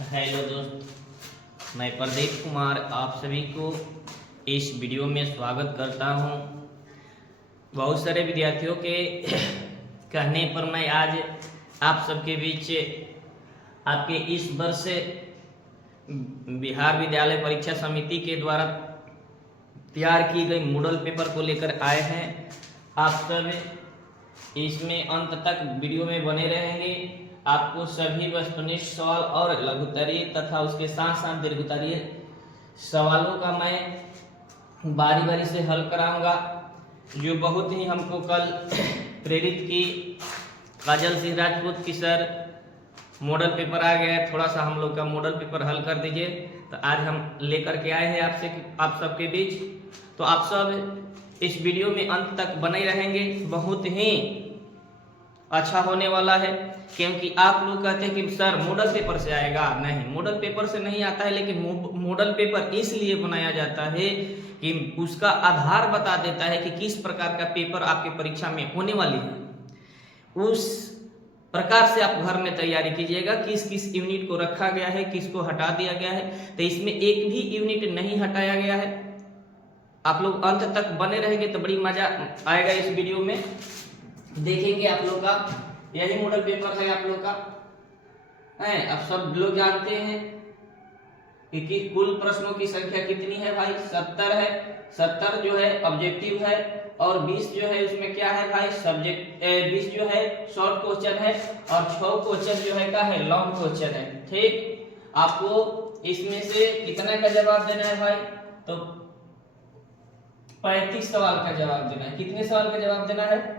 Hello दोस्त, मैं प्रदीप कुमार आप सभी को इस वीडियो में स्वागत करता हूं। बहुत सारे विद्यार्थियों के कहने पर मैं आज आप सबके बीच आपके इस वर्ष बिहार विद्यालय परीक्षा समिति के द्वारा तैयार की गई मॉडल पेपर को लेकर आए हैं। आप सब इसमें अंत तक वीडियो में बने रहेंगे। आपको सभी वस्तुनिष्ठ सवाल और लघुत्तरीय तथा उसके साथ साथ दीर्घोत्तरीय सवालों का मैं बारी बारी से हल कराऊंगा। जो बहुत ही हमको कल प्रेरित की काजल सिंह राजपूत की सर मॉडल पेपर आ गया है, थोड़ा सा हम लोग का मॉडल पेपर हल कर दीजिए। तो आज हम लेकर के आए हैं आप सबके बीच। तो आप सब इस वीडियो में अंत तक बने रहेंगे। बहुत ही अच्छा होने वाला है, क्योंकि आप लोग कहते हैं कि सर मॉडल पेपर से आएगा। नहीं, मॉडल पेपर से नहीं आता है, लेकिन मॉडल पेपर इसलिए बनाया जाता है कि उसका आधार बता देता है कि किस प्रकार का पेपर आपके परीक्षा में होने वाली है। उस प्रकार से आप घर में तैयारी कीजिएगा। किस किस यूनिट को रखा गया है, किसको हटा दिया गया है। तो इसमें एक भी यूनिट नहीं हटाया गया है। आप लोग अंत तक बने रहेंगे तो बड़ी मजा आएगा इस वीडियो में। देखेंगे आप लोग का यही मॉडल पेपर है आप लोग का है। अब सब लोग जानते हैं कि कुल प्रश्नों की संख्या कितनी है भाई, 70 है। 70 जो है ऑब्जेक्टिव है और 20 जो है उसमें क्या है भाई, सब्जेक्ट 20 जो है शॉर्ट क्वेश्चन है और 6 क्वेश्चन जो है क्या है, लॉन्ग क्वेश्चन है। ठीक, आपको इसमें से कितने का जवाब देना है भाई, तो 35 सवाल का जवाब देना है। कितने सवाल का जवाब देना है,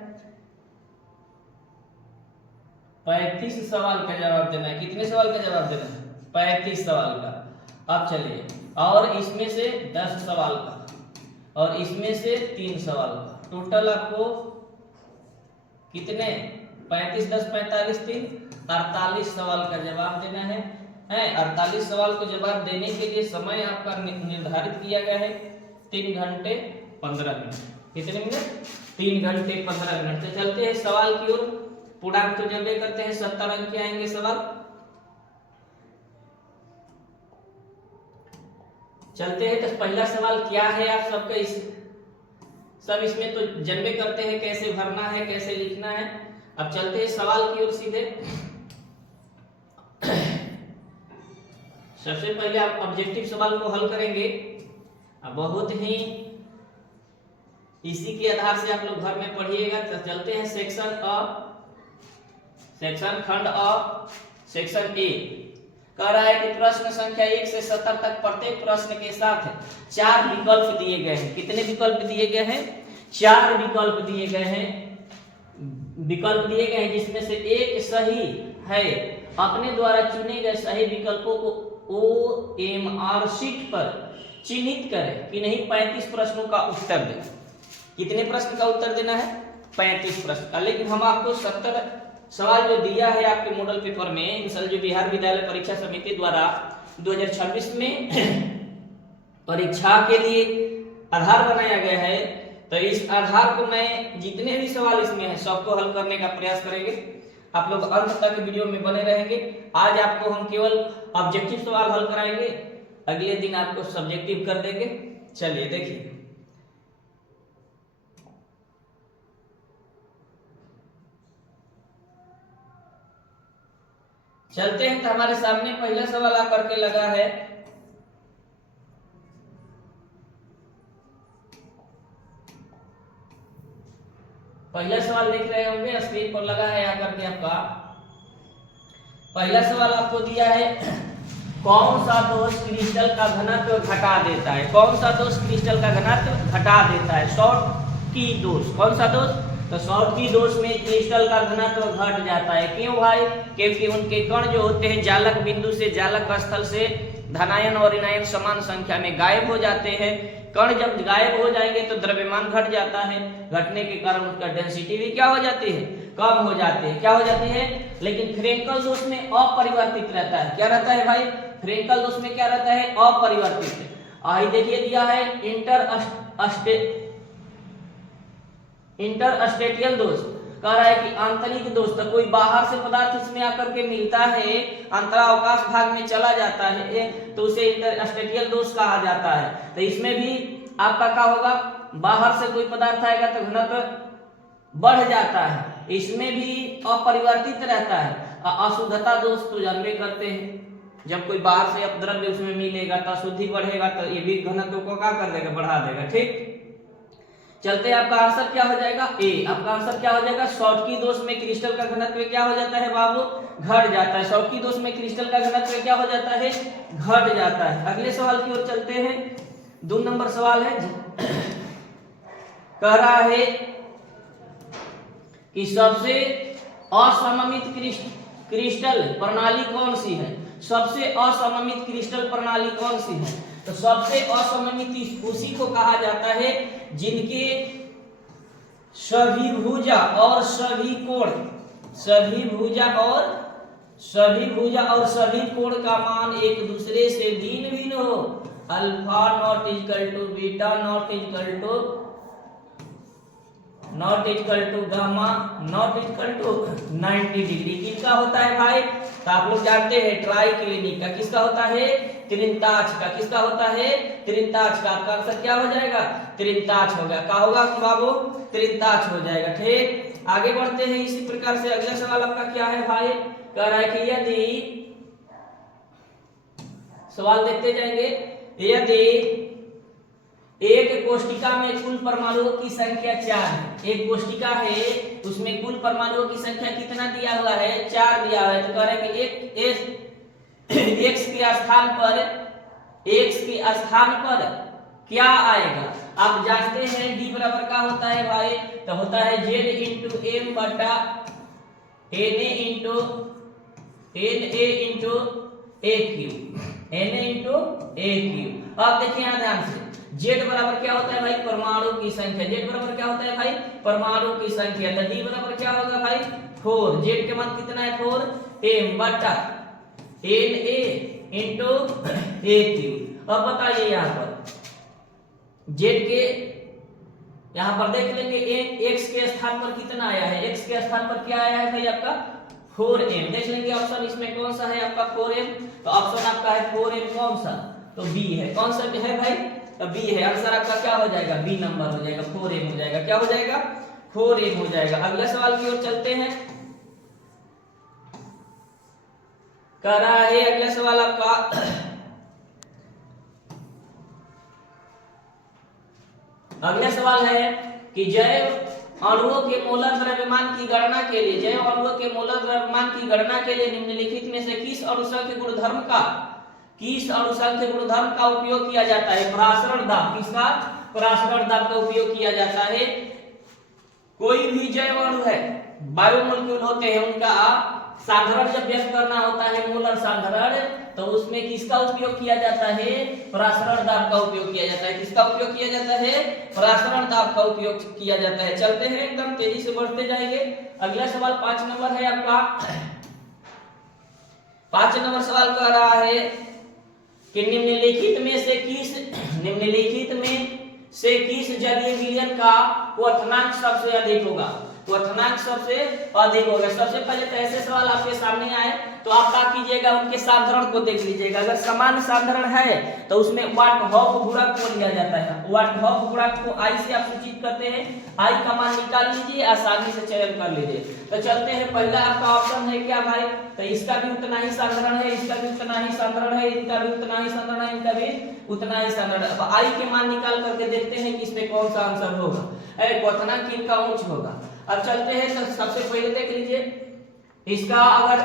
35 सवाल का जवाब देना है। कितने सवाल का जवाब देना है, 35 सवाल का। अब चलिए, और इसमें से 10 सवाल का और इसमें से 3 सवाल का, टोटल आपको कितने, 35 10 45 3 48 सवाल का जवाब देना है। 48 सवाल को जवाब देने के लिए समय आपका निर्धारित किया गया है 3 घंटे 15 मिनट। कितने मिनट, 3 घंटे 15 मिनट। तो चलते हैं सवाल की ओर। पूर्णांक तो जब करते हैं 70 अंक के आएंगे सवाल। चलते हैं तो पहला सवाल क्या है, आप सबका सब इसमें तो जन्मे करते हैं कैसे भरना है, कैसे लिखना है। अब चलते हैं सवाल की ओर सीधे। सबसे पहले आप ऑब्जेक्टिव सवाल को हल करेंगे। अब बहुत ही इसी के आधार से आप लोग घर में पढ़िएगा। तो चलते हैं सेक्शन खंड अ सेक्शन ए। कह रहा है कि प्रश्न संख्या 1 से 70 तक प्रत्येक प्रश्न के साथ 4 विकल्प दिए गए हैं। कितने विकल्प दिए गए हैं, 4 विकल्प दिए गए हैं। विकल्प दिए गए हैं जिसमें से एक सही है। अपने द्वारा चुने गए सही विकल्पों को OMR शीट पर चिन्हित करें कि नहीं 35 प्रश्नों का उत्तर दें। कितने प्रश्न का उत्तर देना है, 35 प्रश्न का। लेकिन हम आपको 70 सवाल जो दिया है आपके मॉडल पेपर में, जो बिहार विद्यालय परीक्षा समिति द्वारा 2026 में परीक्षा के लिए आधार बनाया गया है, तो इस आधार को मैं जितने भी सवाल इसमें है सबको हल करने का प्रयास करेंगे। आप लोग अंत तक वीडियो में बने रहेंगे। आज आपको हम केवल ऑब्जेक्टिव सवाल हल कराएंगे, अगले दिन आपको सब्जेक्टिव कर देंगे। चलिए देखिए, चलते हैं। तो हमारे सामने पहला सवाल आकर के लगा है। पहला सवाल देख रहे होंगे, स्क्रीन पर लगा है आकर के आपका। पहला सवाल आपको दिया है, कौन सा दोष क्रिस्टल का घनत्व घटा देता है। कौन सा दोष क्रिस्टल का घनत्व घटा देता है, शॉर्ट की दोष। कौन सा दोष, तो शॉर्ट की दोष में क्रिस्टल का घनत्व घट जाता है। क्यों भाई, क्योंकि उनके कण जो होते हैं जालक बिंदु से जालक स्थल से धनायन और ऋणायन समान संख्या में गायब हो जाते हैं। कण जब गायब हो जाएंगे तो द्रव्यमान घट जाता है। घटने के कारण उसका डेंसिटी भी क्या हो जाती है, कम हो जाती है। क्या हो जाती है, लेकिन फ्रेंकल दोष में अपरिवर्तित रहता है। क्या रहता है भाई, फ्रेंकल दोष में क्या रहता है, अपरिवर्तित। आई देखिए दिया है इंटरस्टेटियल दोष। कह रहा है कि आंतरिक दोष, तो कोई बाहर से पदार्थ इसमें आकर के मिलता है, अंतरावकाश भाग में चला जाता है, तो उसे इंटरस्टेटियल दोष कहा जाता है। तो इसमें भी आपका क्या होगा, बाहर से कोई पदार्थ आएगा तो घनत्व बढ़ जाता है, इसमें भी अपरिवर्तित रहता है। अशुद्धता दोष तो जानते करते हैं, जब कोई बाहर से अपद्रव्य उसमें मिलेगा तो अशुद्धि बढ़ेगा, तो ये भी घनत्व को क्या कर देगा, बढ़ा देगा। ठीक, चलते हैं, आपका आंसर क्या हो जाएगा, ए। आपका आंसर क्या हो जाएगा, शॉटकी दोष में क्रिस्टल का घनत्व क्या हो जाता है बाबू, घट जाता है। शॉटकी दोष में क्रिस्टल का घनत्व क्या हो जाता है, घट जाता है। अगले सवाल की ओर चलते हैं, 2 नंबर सवाल है, कह रहा है कि सबसे असममित क्रिस्टल प्रणाली कौन सी है, सबसे असममित क्रिस्टल प्रणाली कौन सी है। तो सबसे असममित उसी को कहा जाता है जिनके सभी भुजा और सभी कोण, सभी भुजा और सभी कोण का मान एक दूसरे से भिन्न भिन्न हो। Alpha not equal to beta not equal to gamma not equal to 90 degree. किसका होता है भाई, तो आप लोग जानते हैं ट्राई क्लिनिक का किसका होता है, त्रिंताच का। किसका होता है, त्रिंताच का। आपका आंसर क्या हो जाएगा, त्रिंताच हो गया। क्या होगा कि बाबू, त्रिंताच हो जाएगा। ठीक, आगे बढ़ते हैं इसी प्रकार से। अगला सवाल आपका क्या है भाई, कह रहा है कि यदि, सवाल देखते जाएंगे, यदि एक कोष्टिका में कुल परमाणुओं की संख्या 4 है, एक कोष्टिका है उसमें कुल परमाणुओं की संख्या कितना दिया हुआ है, 4 दिया हुआ है। तो कह रहा है कि x के स्थान पर क्या आएगा। आप जानते हैं d बराबर क्या होता है भाई, तो होता है z इंटू m बटा na इंटू a क्यूब। अब देखिए यहाँ ध्यान से, z बराबर क्या होता है भाई, परमाणु की संख्या। z बराबर क्या होता है भाई, परमाणु की संख्या। तो d बराबर क्या होगा भाई, 4। z के मान कितना है, 4 m बटा na इंटू a क्यूब। अब बताइए यहाँ पर z के, यहाँ पर देख लेंगे x के स्थान पर कितना आया है, x के स्थान पर क्या आया है भाई आपका 4m। देख लेंगे ऑप्शन इसमें कौन सा है आपका 4m, तो ऑप्शन आपका है 4m कौन सा, तो b है। कौन सा है भाई, तो b है। आंसर आपका क्या हो जाएगा, b नंबर हो जाएगा, 4m हो जाएगा। क्या हो जाएगा, 4m हो जाएगा। अगले सवाल की ओर चलते हैं, कह रहा है अगला सवाल आपका, अगला सवाल है कि जैव अणुओं के मोलर द्रव्यमान की गणना के लिए, जैव अणुओं के मोलर द्रव्यमान की गणना के लिए निम्नलिखित में से किस अणुसंख्य गुणधर्म का उपयोग किया जाता है। परासरण दाब, किसका, परासरण दाब का उपयोग किया जाता है। कोई भी जैव अणु है, बायोमोलिक्यूल होते हैं, उनका साधारण जब व्यक्त करना होता है, मोलर साधारण, तो उसमें किसका उपयोग किया जाता है, परासरण दाब का उपयोग किया जाता है। किसका उपयोग किया जाता है, परासरण दाब का उपयोग किया जाता है। चलते हैं, एकदम तेजी से बढ़ते जाएंगे। अगला सवाल 5 नंबर है आपका। 5 नंबर सवाल कह रहा है कि निम्नलिखित में से किस जलीय विलयन का क्वथनांक सबसे अधिक होगा, क्वथनांक सबसे अधिक होगा। सबसे पहले तो ऐसे सवाल आपके सामने आए तो आप क्या कीजिएगा, उनके साधारण को देख लीजिएगा। अगर सामान्य साधारण है तो उसमें वाट-हॉफ गुणक को लिया जाता है। वाट-हॉफ गुणक को आई से आप सूचित करते हैं, आई का मान निकाल लीजिए, आसानी से चयन कर लीजिए। तो चलते हैं, पहला आपका ऑप्शन है क्या भाई, तो इसका भी उतना ही साधारण है, इसका भी उतना ही साधारण है, इनका भी उतना ही साधारण है, इनका भी उतना ही साधारण है। अब आई के मान निकाल करके देखते हैं कि इसमें कौन सा आंसर होगा, क्वथनांक किनका उच्च होगा। अब चलते हैं, तो सबसे पहले देख लीजिए इसका, अगर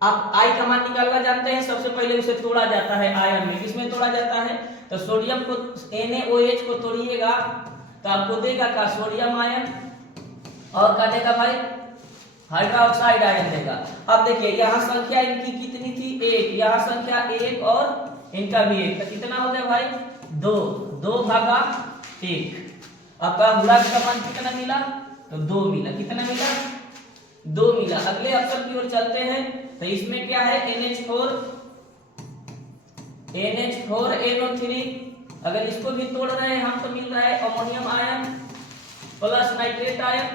आप आई का मान निकालना जानते हैं, सबसे पहले उसे तोड़ा जाता है आयन में। किसमें तोड़ा जाता है, तो सोडियम को NaOH को तोड़िएगा तो आपको देगा का सोडियम आयन, और क्या देगा भाई, हाइड्रोक्साइड आयन देगा। अब देखिए यहाँ संख्या इनकी कितनी थी, 1, यहाँ संख्या 1 और इनका भी 1, तो कितना हो गया भाई, 2 भागा 1। आपका गुणक का मान कितना मिला, तो 2 मिला। कितना मिला, 2 मिला। अगले ऑप्शन की ओर चलते हैं, तो इसमें क्या है, NH4NO3। अगर इसको भी तोड़ रहे हैं हम तो मिल रहा है ammonium ion plus nitrate ion,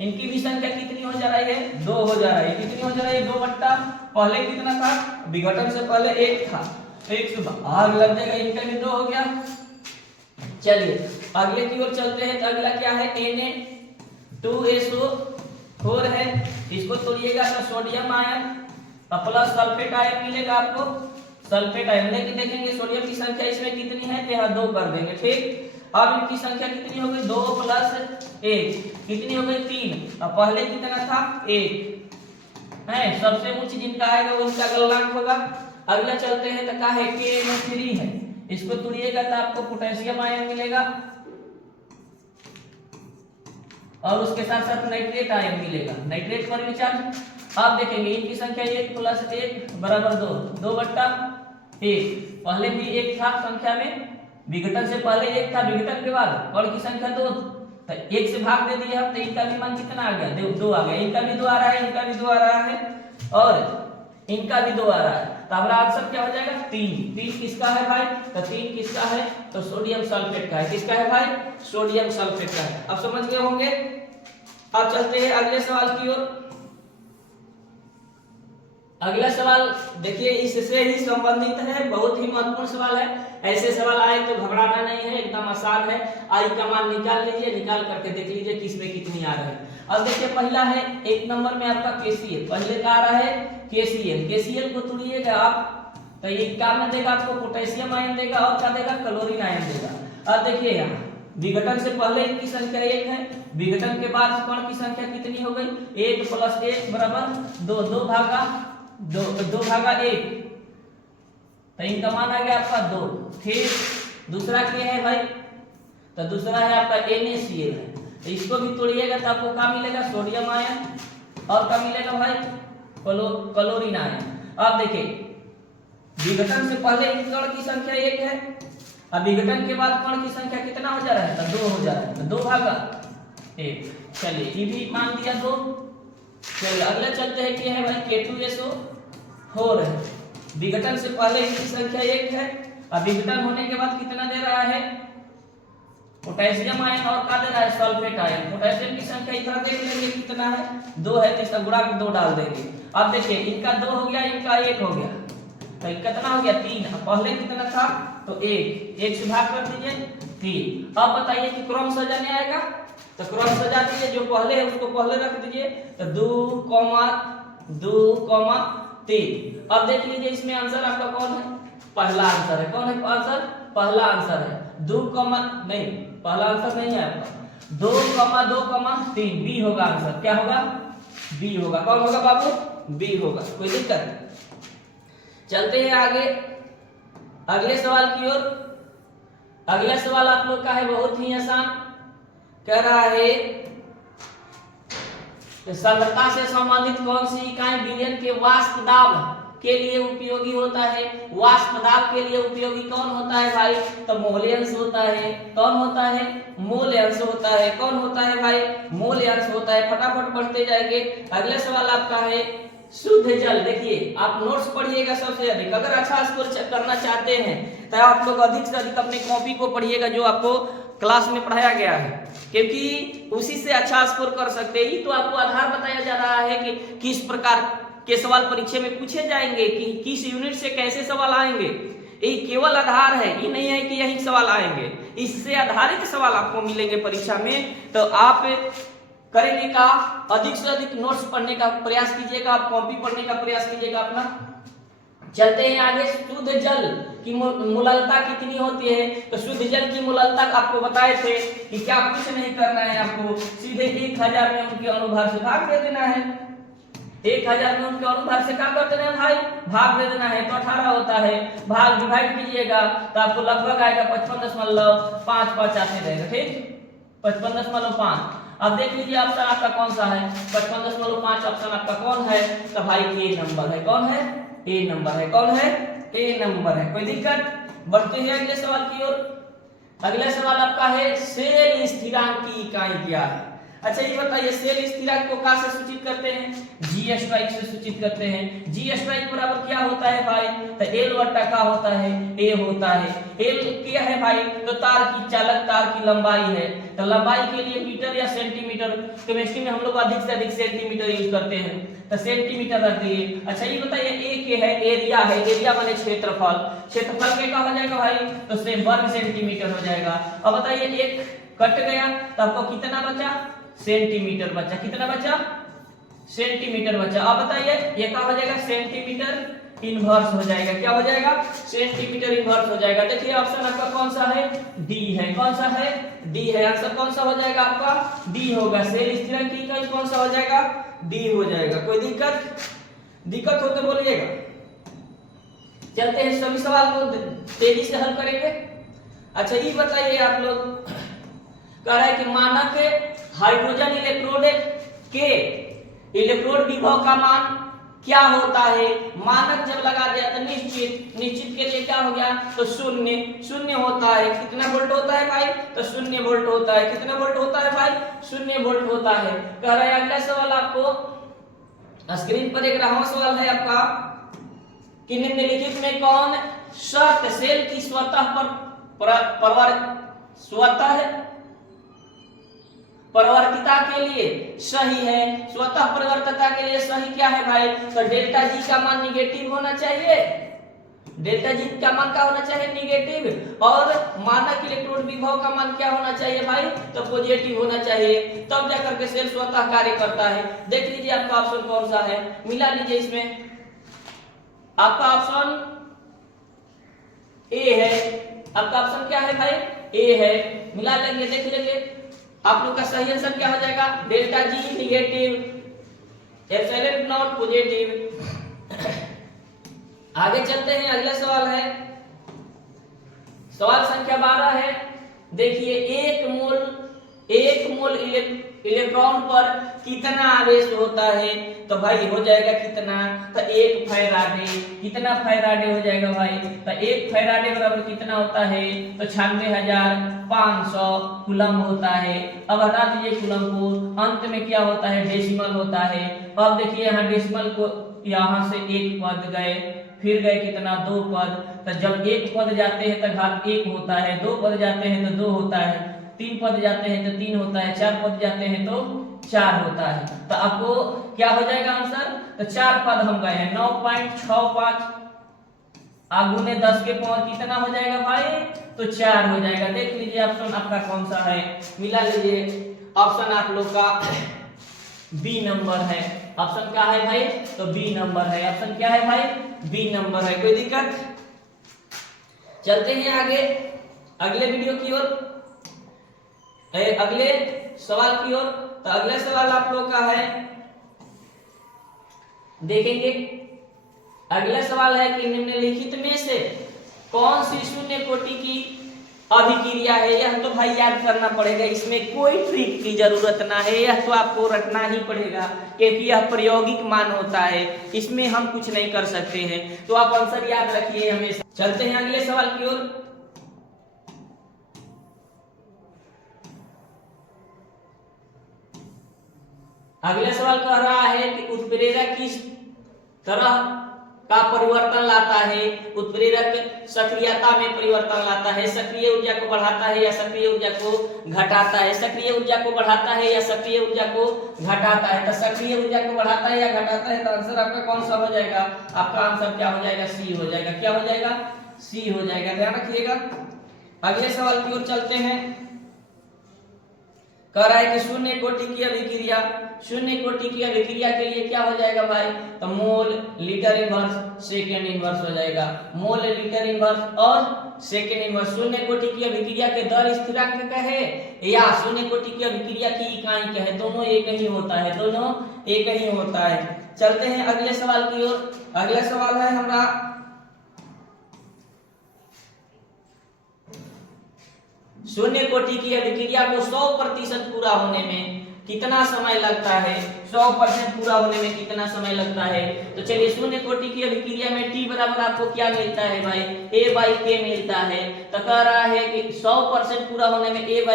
इनकी भी संख्या कितनी हो जा रही है, 2 हो जा रही है। कितनी हो जा रही है, 2 बट्टा पहले कितना था, विघटन से पहले 1 था, 1 से भाग लग जाएगा, इनका भी 2 हो गया। चलिए अगले की ओर चलते हैं। तो अगला क्या है, Na2SO4 है। इसको तोड़िएगा तो sodium ion plus sulphate ion मिलेगा आपको, सल्फेट आयन। लेकिन देखेंगे सोडियम की संख्या इसमें कितनी है, तो यहाँ 2 कर देंगे, ठीक। अब इनकी संख्या कितनी हो गई, 2 + 1 कितनी हो गई, 3। अब पहले कितना था, 1 है। सबसे ऊंच जिनका आएगा वो इनका गलनांक होगा। अगला चलते हैं तो क्या है, KNO3 है। इसको तोड़िएगा तो आपको पोटेशियम आयन मिलेगा और उसके साथ साथ नाइट्रेट आयन मिलेगा, नाइट्रेट पर विचार। आप देखेंगे इनकी संख्या 1 + 1 = 2, 2 बट्टा 1। पहले भी 1 था संख्या में, विघटन से पहले 1 था, विघटन के बाद कण की संख्या 2, तो 1 से भाग दे दिए हम, तो इनका भी मान कितना आ गया, 2 आ गया। इनका भी 2 आ रहा है, इनका भी 2 आ रहा है और इनका भी 2 आ रहा है। तो हमारा आंसर क्या हो जाएगा, 3। 3 किसका है भाई, तो 3 किसका है, तो सोडियम सल्फेट का है। किसका है भाई, सोडियम सल्फेट का है। अब समझ गए होंगे। अब चलते हैं अगले सवाल की ओर। अगला सवाल देखिए इससे ही संबंधित है, बहुत ही महत्वपूर्ण सवाल है। ऐसे सवाल आए तो घबराना नहीं है, एकदम आसान है। आई का मान निकाल लीजिए, निकाल करके देख लीजिए किसमें कितनी आ रही है। अब देखिए पहला है 1 नंबर में आपका KCl, पहले का आ रहा है KCl। KCl को तोड़िएगा आप तो ये क्या में देगा आपको, पोटेशियम आयन देगा और क्या देगा, क्लोरीन आयन देगा। अब देखिए यहाँ विघटन से पहले इनकी संख्या 1 है, विघटन के बाद कण की संख्या कितनी हो गई, 1 + 1 = 2, 2 भागा 1, तो इनका मान आ गया आपका 2। फिर दूसरा क्या है भाई, तो दूसरा है आपका NaCl है। तो इसको भी तोड़िएगा तो आपको क्या मिलेगा, सोडियम आयन और क्या मिलेगा भाई, क्लोरीन आयन। अब देखिए विघटन से पहले कण की संख्या 1 है, अब विघटन के बाद कण की संख्या कितना हो जा रहा है, तो 2 हो जा रहा है, तो 2 भागा 1। चलिए ये भी मान दिया 2। चलिए अगला चलते हैं, क्या है भाई, K2SO4 है। विघटन से पहले इनकी संख्या 1 है, अब विघटन होने के बाद कितना दे रहा है, पोटेशियम आयन और क्या दे रहा है, सल्फेट आयन। पोटेशियम की संख्या इधर देख लेंगे कितना है, 2 है, तो इसका गुणा में 2 डाल देंगे। अब देखिए इनका 2 हो गया, इनका 1 हो गया, तो कितना हो गया, 3। पहले कितना था, तो 1 से भाग कर दीजिए 3। अब बताइए कि क्रम सजाने आएगा, तो क्रम सजा दीजिए, जो पहले है उसको पहले रख दीजिए, तो 2, 3। अब देख लीजिए इसमें आंसर आपका कौन है, पहला आंसर है। कौन है आंसर, पहला आंसर है। 2, नहीं पहला आंसर नहीं है आपका, 2, 2, 3 बी होगा आंसर। क्या होगा, बी होगा। कौन होगा बाबू, बी होगा। कोई दिक्कत। चलते हैं आगे अगले सवाल की ओर। अगला सवाल आप लोग का है बहुत ही आसान, कह रहा है सांद्रता से संबंधित कौन सी इकाई विलयन के वाष्प दाब के लिए उपयोगी होता है। वाष्प दाब के लिए उपयोगी कौन होता है भाई, तो मोल अंश होता है। कौन होता है, मोल अंश होता है। कौन होता है भाई, मोल अंश होता है। फटाफट पढ़ते जाएंगे। अगला सवाल आपका है शुद्ध जल। देखिए आप नोट्स पढ़िएगा सबसे अधिक, अगर अच्छा स्कोर करना चाहते हैं तो आप लोग अधिक से अधिक अपने कॉपी को पढ़िएगा जो आपको क्लास में पढ़ाया गया है, क्योंकि उसी से अच्छा स्कोर कर सकते हैं। ही तो आपको आधार बताया जा रहा है कि किस प्रकार के सवाल परीक्षा में पूछे जाएंगे, कि किस यूनिट से कैसे सवाल आएंगे। ये केवल आधार है, ये नहीं है कि यही सवाल आएंगे। इससे आधारित सवाल आपको मिलेंगे परीक्षा में। तो आप करेंगे का अधिक से अधिक नोट्स पढ़ने का प्रयास कीजिएगा, आप कॉपी पढ़ने का प्रयास कीजिएगा अपना। चलते हैं आगे। शुद्ध जल की मोललता कितनी होती है, तो शुद्ध जल की मोललता आपको बताए थे कि क्या कुछ नहीं करना है, आपको सीधे 1000 में उनके अनुभार से भाग दे देना है। 1000 में उनके अनुभार से क्या कर देना है भाई, भाग दे देना है। तो 18 होता है, भाग डिवाइड कीजिएगा तो आपको लगभग आएगा 55.55 आते रहेगा। ठीक, 55.5। अब देख लीजिए ऑप्शन आपका कौन सा है, 55.5 ऑप्शन आपका कौन है, तो भाई ए नंबर है। कौन है, ए नंबर है। कौन है, ए नंबर है। कोई दिक्कत। बढ़ते हैं अगले सवाल की ओर। अगला सवाल आपका है सेल स्थिरांक की इकाई क्या है। अच्छा ये बताइए सेल स्थिरांक को कहां से सूचित करते हैं? जी स्ट्राइक से सूचित करते हैं। जी स्ट्राइक बराबर क्या होता है भाई? तो एल बट्टा का होता है ए होता है। एल क्या है भाई? तो तार की चालक तार की लंबाई है। तो लंबाई के लिए मीटर या सेंटीमीटर, केमिस्ट्री में हम लोग अधिक से अधिक सेंटीमीटर यूज करते हैं, तो सेंटीमीटर रख दिए। अच्छा ये बताइए ए के है एरिया है, एरिया माने क्षेत्रफल, क्षेत्रफल के क्या हो जाएगा भाई? तो से वर्ग सेंटीमीटर हो जाएगा। अब बताइए एक कट गया तो आपको कितना बचा? सेंटीमीटर बचा। कितना बचा? सेंटीमीटर बचा। अब बताइए ये क्या हो जाएगा? सेंटीमीटर इनवर्स हो जाएगा। क्या हो जाएगा? सेंटीमीटर इनवर्स हो जाएगा। देखिए ऑप्शन आपका कौन सा है? डी है। कौन सा है? डी है। आंसर कौन सा हो जाएगा आपका? डी होगा। सेल स्थिरांक की इकाई कौन सा हो जाएगा? डी हो जाएगा। कोई दिक्कत हो तो बोलिएगा। चलते हैं सभी सवाल को तेजी से हल करेंगे। अच्छा ये बताइए आप लोग, कह रहा है कि मानक हाइड्रोजन इलेक्ट्रोड के इलेक्ट्रोड विभव का मान क्या होता है? मानक जब लगा दिया तो निश्चित के लिए क्या हो गया? तो शून्य होता है। कितना वोल्ट होता है भाई? तो 0 वोल्ट होता है। कितना वोल्ट होता है भाई? 0 वोल्ट होता है। कह रहा है अगला सवाल आपको स्क्रीन पर एक रहा सवाल है आपका कि निम्नलिखित में कौन शर्त सेल की परिवर्तिता के लिए सही है? स्वतः परिवर्तिता के लिए सही क्या है भाई? तो डेल्टा जी का मान निगेटिव होना चाहिए। डेल्टा जी का मान क्या होना चाहिए? निगेटिव। और मानक इलेक्ट्रोड विभव का मान क्या होना चाहिए भाई? तो पॉजिटिव होना चाहिए। तब जाकर के सेल स्वतः कार्य करता है। देख लीजिए आपका ऑप्शन कौन सा है, मिला लीजिए। इसमें आपका ऑप्शन ए है। आपका ऑप्शन क्या है भाई? ए है। मिला लेंगे, देख लेंगे आप लोग का सही आंसर क्या हो जाएगा? Delta G negative, epsilon not positive. आगे चलते हैं, अगला सवाल है सवाल संख्या 12 है। देखिए एक मोल इलेक्ट्रॉन पर कितना आवेश होता है? तो भाई हो जाएगा कितना? तो 1 फैराडे। कितना फैराडे हो जाएगा भाई? तो 1 फैराडे बराबर कितना होता है? तो 96,500 कूलम होता है। अब हटा दीजिए कूलम को, अंत में क्या होता है? डेसिमल होता है। अब देखिए यहाँ डेसिमल को यहाँ से एक पद गए, फिर गए कितना? 2 पद। तो जब एक पद जाते हैं तो घात 1 होता है, 2 पद जाते हैं तो 2 होता है, 3 पद जाते हैं तो 3 होता है, 4 पद जाते हैं तो 4 होता है। तो आपको क्या हो जाएगा आंसर? तो 4 पद हम गए हैं। 9.65 आगुने 10 के पावर कितना हो जाएगा भाई? तो 4 हो जाएगा। देख लीजिए ऑप्शन आपका कौन सा है, मिला लीजिए। ऑप्शन आप लोग का बी नंबर है। ऑप्शन क्या है भाई? तो बी नंबर है। ऑप्शन क्या है भाई? बी नंबर है। कोई दिक्कत? चलते हैं आगे अगले वीडियो की ओर, अगले सवाल की ओर। तो अगला सवाल आप लोग का है, देखेंगे। अगला सवाल है कि निम्नलिखित में से कौन सी शून्य कोटि की अभिक्रिया है? यह तो भाई याद करना पड़ेगा, इसमें कोई ट्रिक की जरूरत ना है, यह तो आपको रटना ही पड़ेगा क्योंकि यह प्रायोगिक मान होता है, इसमें हम कुछ नहीं कर सकते हैं। तो आप आंसर याद रखिए हमेशा। चलते हैं अगले सवाल की ओर। अगला सवाल कह रहा है कि उत्प्रेरक किस तरह का परिवर्तन लाता है? उत्प्रेरक सक्रियता में परिवर्तन लाता है, सक्रिय ऊर्जा को बढ़ाता है या सक्रिय ऊर्जा को घटाता है? सक्रिय ऊर्जा को बढ़ाता है या सक्रिय ऊर्जा को घटाता है? तो सक्रिय ऊर्जा को बढ़ाता है या घटाता है? तो आंसर आपका कौन सा हो जाएगा? आपका आंसर क्या हो जाएगा? सी हो जाएगा। क्या हो जाएगा? सी हो जाएगा। ध्यान रखिएगा। अगले सवाल की ओर चलते हैं। कह रहा है कि शून्य कोटि की अभिक्रिया, शून्य कोटि की अभिक्रिया के लिए क्या हो जाएगा भाई? तो mole litre inverse second inverse हो जाएगा। मोल लीटर इनवर्स और सेकेंड इनवर्स। शून्य कोटि की अभिक्रिया के दर स्थिरांक कहे या शून्य कोटि की अभिक्रिया की इकाई कहे, दोनों एक ही होता है, दोनों एक ही होता है। चलते हैं अगले सवाल की ओर। अगला सवाल है हमारा, शून्य कोटि की अभिक्रिया को 100% पूरा होने में कितना समय लगता है? 100% पूरा होने में कितना समय लगता है? तो चलिए शून्य कोटि की अभिक्रिया में T बराबर आपको क्या मिलता है भाई? A/K मिलता है। तो कह रहा है कि 100% पूरा होने में A/K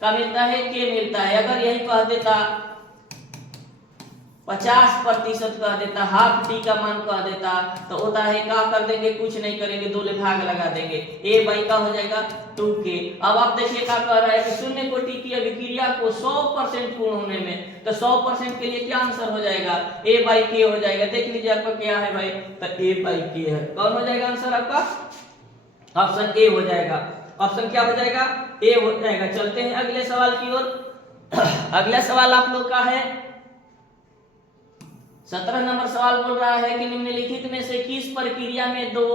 का मिलता है, के मिलता है। अगर यही कह देता 50% कह देता, हाफ टी का मान कह देता, तो होता है क्या कर देंगे, कुछ नहीं करेंगे, 2 भाग लगा देंगे, ए बाई का हो जाएगा 2k। अब आप देखिए क्या कह रहा है कि शून्य कोटि की अभिक्रिया को 100% पूर्ण होने में, तो 100% के लिए क्या आंसर हो जाएगा, a बाई के हो जाएगा। देख लीजिए आपका क्या है भाई, तो a बाई के है। कौन हो जाएगा आंसर आपका, ऑप्शन ए हो जाएगा। ऑप्शन क्या हो जाएगा, ए हो जाएगा। चलते हैं अगले सवाल की ओर। अगला सवाल आप लोग का है 17 नंबर सवाल बोल रहा है कि निम्नलिखित में से किस प्रक्रिया में दो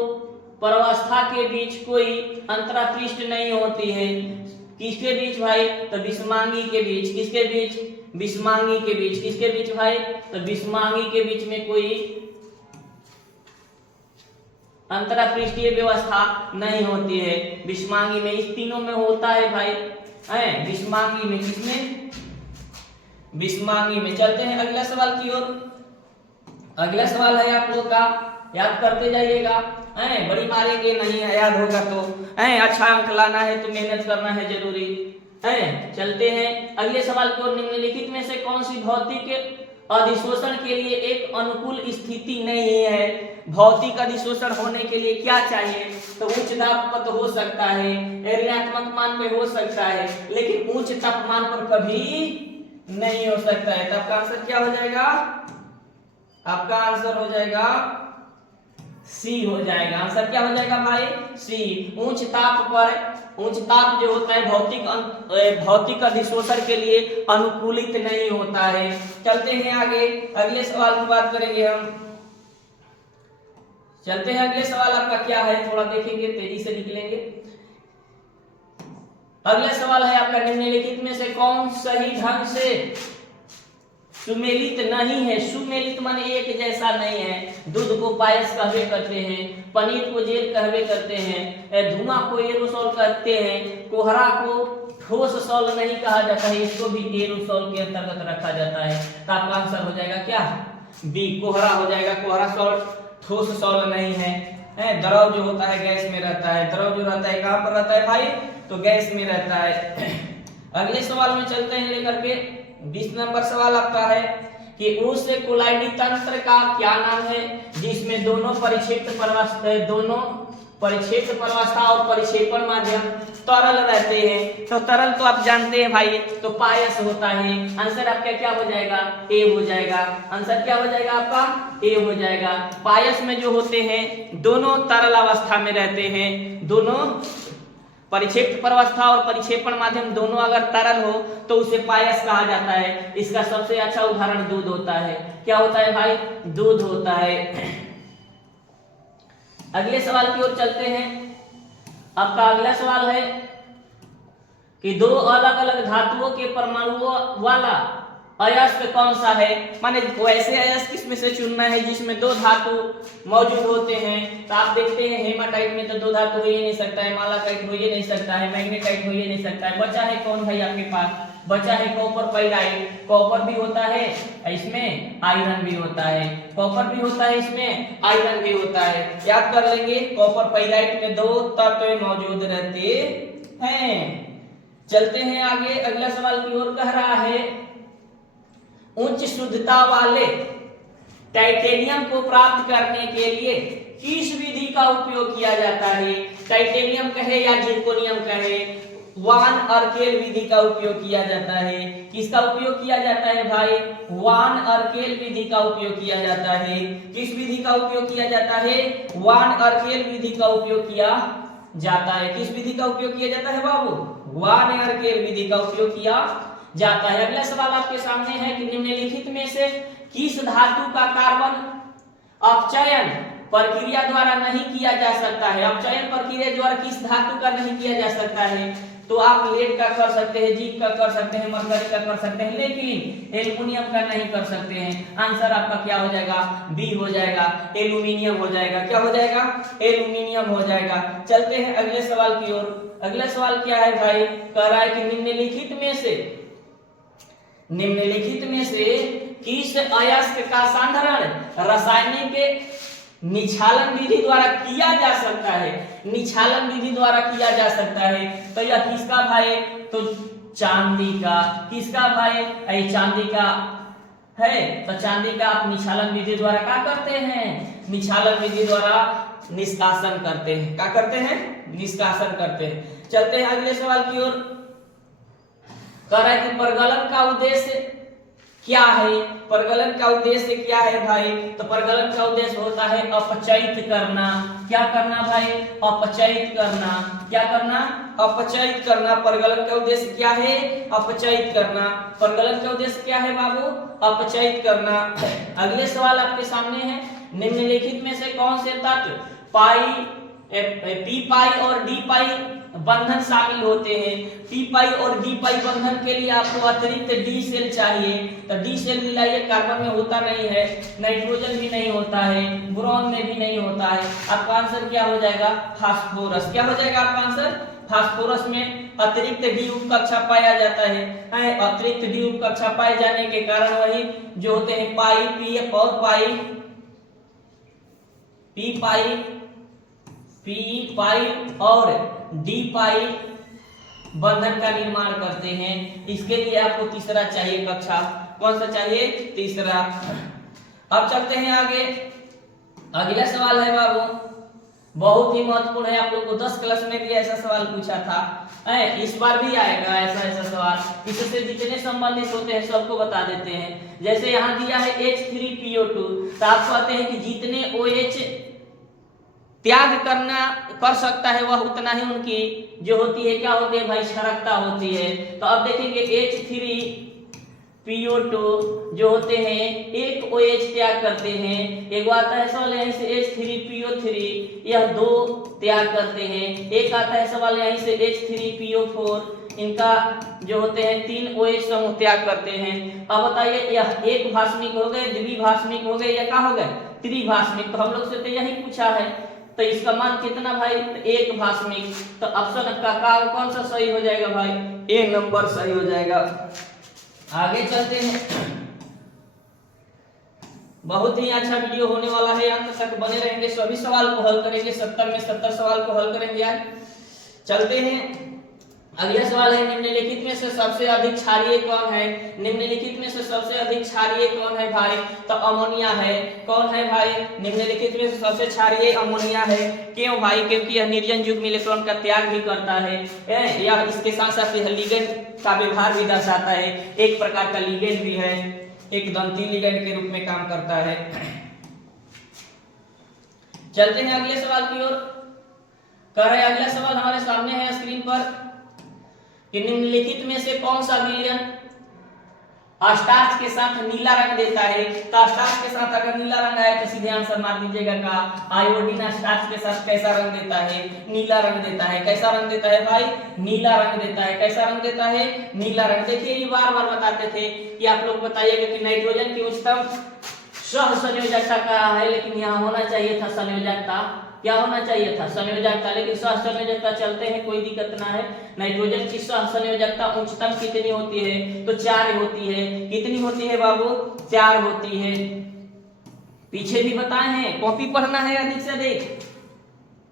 प्रवस्था के बीच कोई अंतरापृष्ठ नहीं होती है। किसके बीच भाई, तो विषमांगी के बीच। किसके बीच, विषमांगी के बीच। किसके बीच भाई, तो विषमांगी के बीच में कोई अंतरापृष्ठीय व्यवस्था नहीं होती है। विषमांगी में, इस तीनों में होता है भाई, है विषमांगी में। किसमें, विषमांगी में। चलते हैं अगला सवाल की ओर। अगला सवाल है आप लोग का, याद करते जाइएगा, बड़ी मारेंगे नहीं है, याद होगा तो अच्छा अंक लाना है तो मेहनत करना है जरूरी है। चलते हैं अगले सवाल की ओर। निम्नलिखित में से कौन सी भौतिक अधिशोषण के लिए एक अनुकूल स्थिति नहीं है। भौतिक अधिशोषण होने के लिए क्या चाहिए, तो उच्च दाब पर तो हो सकता है, ऋणात्मक मान पे हो सकता है, लेकिन उच्च तापमान पर कभी नहीं हो सकता है। तो आपका आंसर क्या हो जाएगा, आपका आंसर हो जाएगा सी हो जाएगा। आंसर क्या हो जाएगा भाई, सी। उच्च ताप पर, उच्च ताप जो होता है भौतिक अधिशोषण के लिए अनुकूलित नहीं होता है। चलते हैं आगे, अगले सवाल की बात करेंगे हम। चलते हैं अगले सवाल आपका क्या है, थोड़ा देखेंगे, तेजी से निकलेंगे। अगला सवाल है आपका, निम्नलिखित में से कौन सही ढंग से सुमेलित नहीं है। सुमेलित माने एक जैसा नहीं है। दूध को पायस कहवे करते हैं, पनीर को जेल कहवे करते हैं, धुआं को एरोसोल कहते हैं, कोहरा को ठोस सॉल नहीं कहा जाता है, इसको भी एरोसोल के अंतर्गत रखा जाता है। तो आपका आंसर हो जाएगा क्या, बी, कोहरा हो जाएगा। कोहरा सॉल ठोस सॉल नहीं है। द्रव जो होता है गैस में रहता है। द्रव जो रहता है कहां पर रहता है भाई, तो गैस में रहता है। अगले सवाल में चलते हैं लेकर के 20 नंबर सवाल आपका है कि उस कोलाइडी तंत्र का क्या नाम है जिसमें दोनों परिक्षेप्य प्रवस्था और परिक्षेपण माध्यम तरल रहते हैं। तो तरल तो आप जानते हैं भाई, तो पायस होता है। आंसर आपका क्या हो जाएगा, ए हो जाएगा। आंसर क्या हो जाएगा आपका, ए हो जाएगा। पायस में जो होते हैं दोनों तरल अवस्था में रहते हैं। दोनों परिक्षेप्य प्रवस्था और परिक्षेपण माध्यम दोनों अगर तरल हो तो उसे पायस कहा जाता है। इसका सबसे अच्छा उदाहरण दूध होता है। क्या होता है भाई, दूध होता है। अगले सवाल की ओर चलते हैं। आपका अगला सवाल है कि दो अलग अलग धातुओं के परमाणुओं वाला अयस्क कौन सा है। माने वैसे अयस्क किसमें से चुनना है जिसमें दो धातु मौजूद होते हैं। तो आप देखते हैं हेमाटाइट में तो दो धातु हो ही नहीं सकता है, मालाकाइट हो ही नहीं सकता है, मैग्नेटाइट हो ही नहीं सकता है। बचा है कौन भाई आपके पास, बचा है कॉपर पाइराइट। कॉपर भी होता है इसमें, आयरन भी होता है। कॉपर भी होता है इसमें, आयरन भी होता है। याद कर लेंगे, कॉपर पाइराइट में दो तत्व मौजूद रहते हैं। चलते हैं आगे, अगला सवाल की ओर। कह रहा है उच्च शुद्धता वाले टाइटेनियम को प्राप्त करने के लिए किस विधि का उपयोग किया जाता है। टाइटेनियम कहे या जिर्कोनियम कहे, वान अर्केल विधि का उपयोग किया जाता है। किसका उपयोग किया जाता है भाई, वान अर्केल विधि का उपयोग किया जाता है। किस विधि का उपयोग किया जाता है, वान अर्केल विधि का उपयोग किया जाता है। किस विधि का उपयोग किया जाता है बाबू, वान अर्केल विधि का उपयोग किया जाता है। अगला सवाल आपके सामने है कि निम्नलिखित में से किस धातु का कार्बन अपचयन प्रक्रिया द्वारा नहीं किया जा सकता है। अपचयन प्रक्रिया द्वारा किस धातु का नहीं किया जा सकता है। तो आप लेड का कर सकते हैं, जिंक का कर सकते हैं, मरकरी का कर सकते हैं, लेकिन एल्युमिनियम का नहीं कर सकते हैं। आंसर आपका क्या हो जाएगा, बी हो जाएगा, एल्युमिनियम हो जाएगा। क्या हो जाएगा, एल्युमिनियम हो जाएगा। चलते हैं अगले सवाल की ओर। अगला सवाल क्या है भाई, कह रहा है कि निम्नलिखित में से किस अयस्क का संधारण रासायनिक निछालन विधि द्वारा किया जा सकता है। निछालन विधि द्वारा किया जा सकता है। तो यह किसका भाई, तो चांदी का। किसका भाई? अरे चांदी का है, तो चांदी का आप निक्षालन विधि द्वारा क्या करते हैं? निक्षालन विधि द्वारा निष्कासन करते हैं। क्या करते हैं? निष्कासन करते हैं। चलते हैं अगले सवाल की ओर। कह रहा है कि परगलन का उद्देश्य क्या है? परगलन का उद्देश्य क्या है भाई? तो परगलन का उद्देश्य होता है अपचयित करना। क्या करना भाई? अपचयित करना। क्या करना? अपचयित करना। परगलन का उद्देश्य क्या है? अपचयित करना। परगलन का उद्देश्य क्या है बाबू? अपचयित करना। अगले सवाल आपके सामने है, निम्नलिखित में से कौन से तत्व पाई, पी पाई और डी पाई बंधन शामिल होते हैं? पी पाई और डी पाई बंधन के लिए आपको अतिरिक्त डी सेल चाहिए, तो डी सेल मिलाइए। कार्बन में होता नहीं है, नाइट्रोजन भी नहीं होता है, बोरॉन में भी नहीं होता है। आपका आंसर क्या हो जाएगा? फास्फोरस। क्या हो जाएगा आपका आंसर? फास्फोरस में अतिरिक्त डी उप कक्षा पाया जाता है। अतिरिक्त डी उप कक्षा पाए जाने के कारण वही जो होते हैं पाई, पी और पाई, पी पाई और डी पाई बंधन का निर्माण करते हैं। इसके लिए आपको तीसरा चाहिए कक्षा। कौन सा चाहिए? तीसरा। अब चलते हैं आगे। अगला सवाल है बाबू, बहुत ही महत्वपूर्ण है। आप लोग को 10 क्लास में भी ऐसा सवाल पूछा था, इस बार भी आएगा ऐसा सवाल। इससे जितने संबंधित होते हैं सबको बता देते हैं। जैसे यहाँ दिया है H3PO2, तो आप कहते हैं कि जितने OH त्याग कर सकता है वह उतना ही उनकी जो होती है क्या होती है भाई? क्षरकता होती है। तो अब देखेंगे H3PO2 जो होते हैं एक OH त्याग करते हैं। एक आता है सवाल यहीं से H3PO3, यह 2 त्याग करते हैं। एक आता है सवाल यहीं से H3PO4, इनका जो होते हैं 3 OH समूह त्याग करते हैं। अब बताइए यह एक भाषमिक हो गए, द्विभाषमिक हो गए या क्या हो गए? त्रिभाषमिक। तो हम लोग से तो यही पूछा है, तो इसका मान कितना भाई? तो एक भाषमिक। तो ऑप्शन का कौन सा सही हो जाएगा भाई? ए नंबर सही हो जाएगा। आगे चलते हैं। बहुत ही अच्छा वीडियो होने वाला है, अंत तक बने रहेंगे। सभी सवाल को हल करेंगे, 70 में 70 सवाल को हल करेंगे आज। चलते हैं अगला सवाल है, निम्नलिखित में से सबसे अधिक क्षारीय कौन है? निम्नलिखित में से सबसे अधिक क्षारीय कौन है भाई? तो अमोनिया है। कौन है भाई? निम्नलिखित में से सबसे क्षारीय अमोनिया है। क्यों भाई? क्योंकि यह निर्जन युग्म इलेक्ट्रॉन का त्याग भी करता है। यह इसके साथ साथ यह लिगेंड का व्यवहार भी दर्शाता है। एक प्रकार का लिगेंड भी है, एक दंती लिगेंड के रूप में काम करता है। चलते हैं अगले सवाल की ओर। कह रहे अगला सवाल हमारे सामने है स्क्रीन पर कि निम्नलिखित में से कौन सा विलयन स्टार्च के साथ नीला रंग देता है? तो स्टार्च के साथ अगर नीला रंग आए तो सीधे आंसर मार दीजिएगा का आयोडीन स्टार्च के साथ कैसा रंग देता है? नीला रंग देता है। कैसा रंग देता है भाई? नीला रंग देता है। कैसा रंग देता है? नीला रंग। देखिए ये बार बार बताते थे कि आप लोग बताइएगा कि नाइट्रोजन की उच्चतम सह संयोजकता का है, लेकिन यहाँ होना चाहिए था संयोजकता। क्या होना चाहिए था? संयोजकता। लेकिन सह संयोजकता चलते हैं, कोई दिक्कत ना है। नाइट्रोजन की सह संयोजकता उच्चतम कितनी होती है? तो 4 होती है। कितनी होती है बाबू? 4 होती है। पीछे भी बताए हैं, कॉपी पढ़ना है अधिक से अधिक,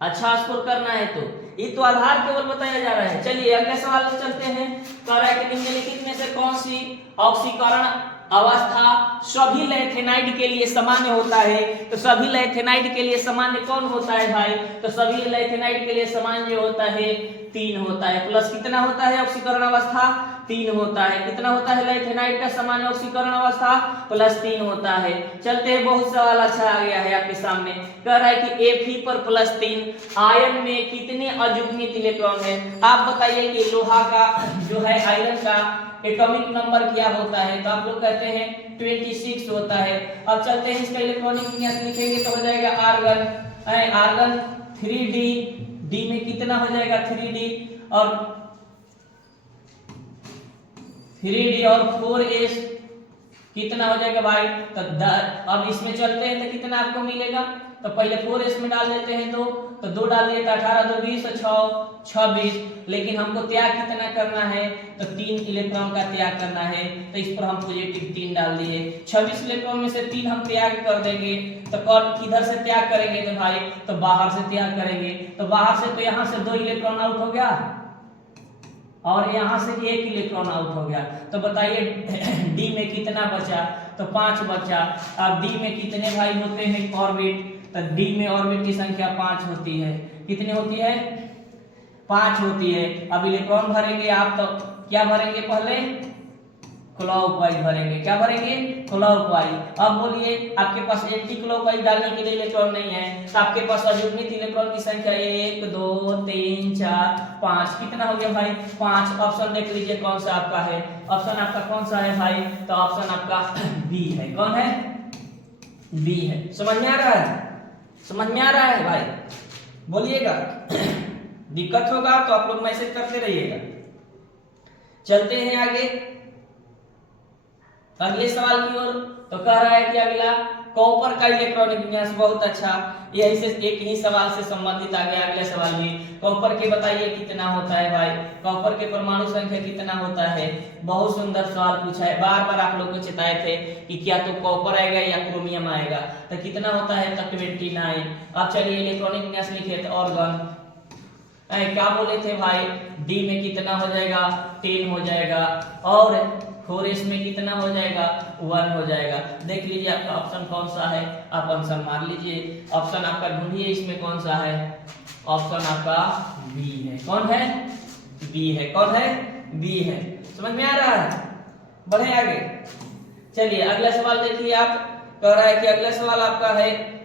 अच्छा स्कोर करना है। तो ये तो आधार केवल बताया जा रहा है। चलिए अगले सवाल पर चलते हैं। कह रहा है कि निम्नलिखित में से कौन सी ऑक्सीकरण अवस्था सभी लैंथेनाइड के लिए सामान्य होता है? तो सभी लैंथेनाइड के लिए सामान्य कौन होता है भाई? तो सभी लैंथेनाइड के लिए सामान्य होता है 3 होता है। प्लस कितना होता है ऑक्सीकरण अवस्था? 3 होता है। कितना होता है लैंथेनाइड का सामान्य ऑक्सीकरण अवस्था? +3 होता है। चलते हैं, बहुत सवाल अच्छा आ गया है आपके सामने। कह रहा है कि Fe पर +3 आयन में कितने अयुग्मित इलेक्ट्रॉन है? आप बताइए कि लोहा का जो है आयरन का एटॉमिक नंबर क्या होता है? तो आप लोग कहते हैं 26 होता है। अब चलते हैं इसका इलेक्ट्रॉनिक विन्यास लिखेंगे तो हो जाएगा आर्गन। आर्गन 3D, डी में कितना हो जाएगा? 3D और 3D और 4s कितना हो जाएगा भाई? तो अब इसमें चलते हैं तो कितना आपको मिलेगा? तो पहले 4s में डाल देते हैं, तो 2 डाल दिए तो 18 2 20 6 26। लेकिन हमको त्याग कितना करना है? तो 3 इलेक्ट्रॉन का त्याग करना है। तो इस पर हम पॉजिटिव 3 डाल दिए। 26 इलेक्ट्रॉन में से 3 हम त्याग कर देंगे। तो कौन किधर से त्याग करेंगे? तो भाई तो बाहर से त्याग करेंगे। तो बाहर से तो यहाँ से 2 इलेक्ट्रॉन आउट हो गया। और यहाँ से एक इलेक्ट्रॉन आउट हो गया। तो बताइए डी में कितना बचा, तो 5 बचा। अब डी में कितने भाई होते हैं ऑर्बिट, तो डी में ऑर्बिट की संख्या 5 होती है। कितनी होती है, 5 होती है। अब इलेक्ट्रॉन भरेंगे आप, तो क्या भरेंगे, पहले क्लॉकवाइज भरेंगे। क्या भरेंगे, क्लॉकवाइज। अब बोलिए आपके पास एंटी क्लॉकवाइज डालने के लिए इलेक्ट्रॉन नहीं है, तो आपके पास अयुग्मित इलेक्ट्रॉन की संख्या 1 2 3 4 5 कितना हो गया भाई, 5। ऑप्शन देख लीजिए कौन सा आपका है, ऑप्शन आपका कौन सा है भाई, तो ऑप्शन आपका बी है। कौन है, बी है। समझ में आ रहा है, समझ में आ रहा है भाई, बोलिएगा। दिक्कत होगा तो आप लोग मैसेज करते रहिएगा। चलते हैं आगे अगले सवाल की ओर। तो कह रहा है कि अगला कॉपर का इलेक्ट्रॉनिक विन्यास, बहुत अच्छा। यही से एक ही सवाल से संबंधित आ गया अगला सवाल भी। कॉपर के बताइए कितना होता है भाई, कॉपर के परमाणु संख्या कितना होता है। बहुत सुंदर सवाल पूछा है, बार बार आप लोग को चिताए थे कि क्या तो कॉपर आएगा या क्रोमियम आएगा। तो कितना होता है, तो 29। अब चलिए इलेक्ट्रॉनिक विन्यास लिखे थे ऑर्गन, क्या बोले थे भाई, डी में कितना हो जाएगा, 10 हो जाएगा। और 4s में कितना हो जाएगा, 1 हो जाएगा। देख लीजिए आपका ऑप्शन कौन सा है, आप आंसर मार लीजिए। ऑप्शन आपका ढूंढिए, इसमें कौन सा है, ऑप्शन आपका बी है। कौन है, बी है। कौन है, बी है। समझ में आ रहा है, बढ़े आगे। चलिए अगला सवाल देखिए आप, कह रहा है कि अगला सवाल आपका है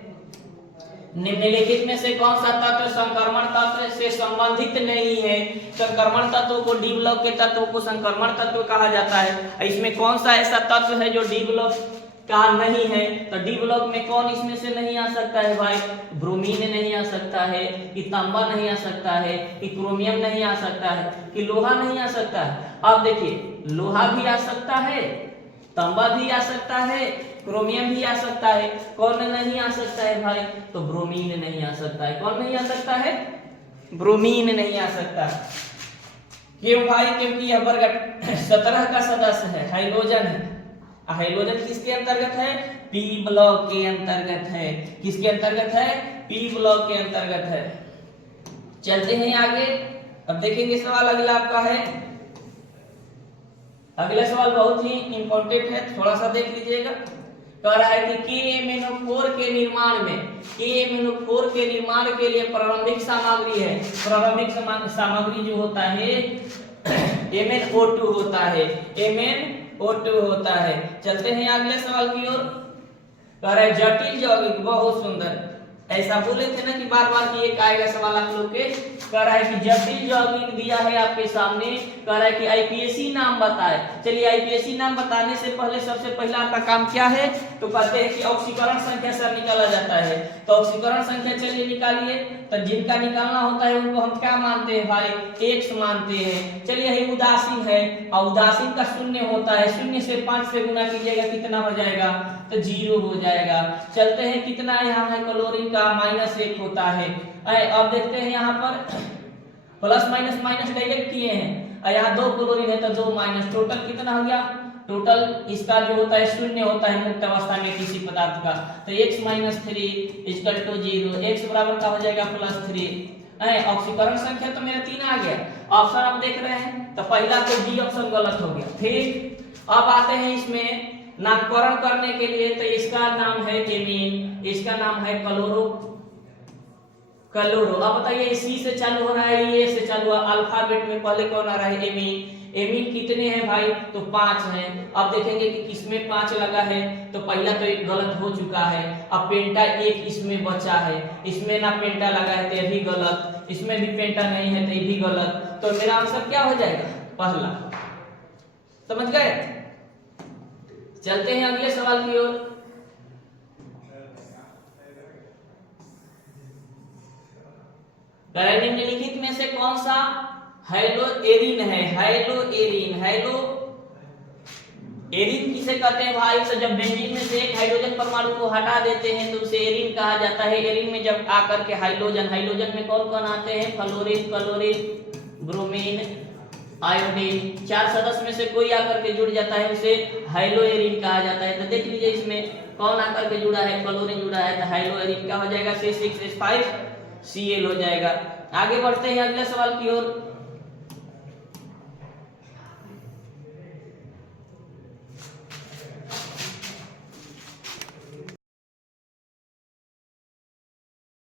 निम्नलिखित में से कौन सा तत्व संक्रमण तत्व से संबंधित नहीं है। संक्रमण तत्व को डी ब्लॉक के तत्व को संक्रमण तत्व कहा जाता है। इसमें कौन सा ऐसा तत्व है जो डी ब्लॉक का नहीं है, तो डी ब्लॉक में कौन इसमें से नहीं आ सकता है भाई, ब्रोमीन नहीं आ सकता है, कि तांबा नहीं आ सकता है, कि क्रोमियम नहीं आ सकता है, कि लोहा नहीं आ सकता है। अब देखिए लोहा भी आ सकता है, तांबा भी आ सकता है, क्रोमियम भी आ सकता है। कौन नहीं आ सकता है भाई, तो ब्रोमीन नहीं आ सकता है। कौन नहीं आ सकता है, ब्रोमीन नहीं आ सकता। क्यों भाई, क्योंकि यह वर्ग 17 का सदस्य है, हाइड्रोजन है। हाइड्रोजन किसके अंतर्गत है, पी ब्लॉक के अंतर्गत है। किसके अंतर्गत है, पी ब्लॉक के अंतर्गत है। चलते हैं आगे, अब देखेंगे सवाल अगला आपका है। अगला सवाल बहुत ही इंपॉर्टेंट है, थोड़ा सा देख लीजिएगा। कह रहा है कि KMnO4 के निर्माण में, KMnO4 के निर्माण के लिए प्रारंभिक सामग्री है। प्रारंभिक सामग्री जो होता है MnO2 होता है, MnO2 होता है। चलते हैं अगले सवाल की ओर। कह रहा है जटिल यौगिक, बहुत सुंदर। ऐसा बोले थे ना कि बार बार कि एक आएगा सवाल आप लोग के। कह रहा है कि जटिल यौगिक दिया है आपके सामने, कह रहा है कि आईपीएसी नाम बताए। चलिए आईपीएसी नाम बताने से पहले सबसे पहला आपका काम क्या है, तो कहते हैं कि ऑक्सीकरण संख्या सर निकाला जाता है। तो ऑक्सीकरण संख्या चलिए निकालिए। तो जिनका निकालना होता है उनको हम क्या मानते हैं भाई, एक्स मानते हैं। चलिए यही उदासीन है, और उदासीन का 0 होता है। 0 से 5 से गुना कीजिएगा, कितना हो जाएगा, तो 0 हो जाएगा। चलते हैं कितना यहाँ है, क्लोरीन का -1 होता है। अब देखते हैं यहाँ पर प्लस माइनस माइनस डायरेक्ट किए हैं, और यहाँ 2 क्लोरीन है तो 2 माइनस, टोटल कितना हो गया, टोटल इसका जो होता है 0 होता है मुक्त अवस्था में किसी पदार्थ का। तो x - 3 = 0, x बराबर का हो जाएगा +3। ऑक्सीकरण संख्या तो मेरा 3 आ गया। ऑप्शन आप देख रहे हैं, तो पहला तो डी ऑप्शन गलत हो गया। ठीक, अब आते हैं इसमें नामकरण करने के लिए। तो इसका नाम है एमीन, इसका नाम है क्लोरो। अब बताइए सी से चालू हो रहा है, ए से चालू हुआ, अल्फाबेट में पहले कौन आ रहा है, एमीन। एमीन कितने हैं भाई, तो 5 हैं। अब देखेंगे कि किसमें 5 लगा है, तो पहला तो एक गलत हो चुका है। अब पेंटा 1 इसमें बचा है, इसमें ना पेंटा लगा है तो ये भी गलत, इसमें भी पेंटा नहीं है तो ये भी गलत। तो मेरा आंसर क्या हो जाएगा, पहला। समझ गए। चलते हैं अगले सवाल की ओर। निम्नलिखित में से कौन सा हाइड्रोएरिन है, हाइड्रोएरिन। एरिन किसे कहते हैं भाई, तो जब बेंजीन में से एक हाइड्रोजन परमाणु को हटा देते हैं तो उसे एरिन कहा जाता है। एरिन में जब आकर के हाइड्रोजन में कौन कौन आते हैं, फ्लोरीन, क्लोरीन, ब्रोमीन, आयोडीन, 4 सदस्य में से कोई आकर के जुड़ जाता है, उसे हाइड्रोएरिन कहा जाता है। तो देख लीजिए इसमें कौन आकर के जुड़ा है, क्लोरीन जुड़ा है, तो हाइड्रोएरिन क्या हो जाएगा, C6H5Cl हो जाएगा। आगे बढ़ते हैं अगले सवाल की ओर।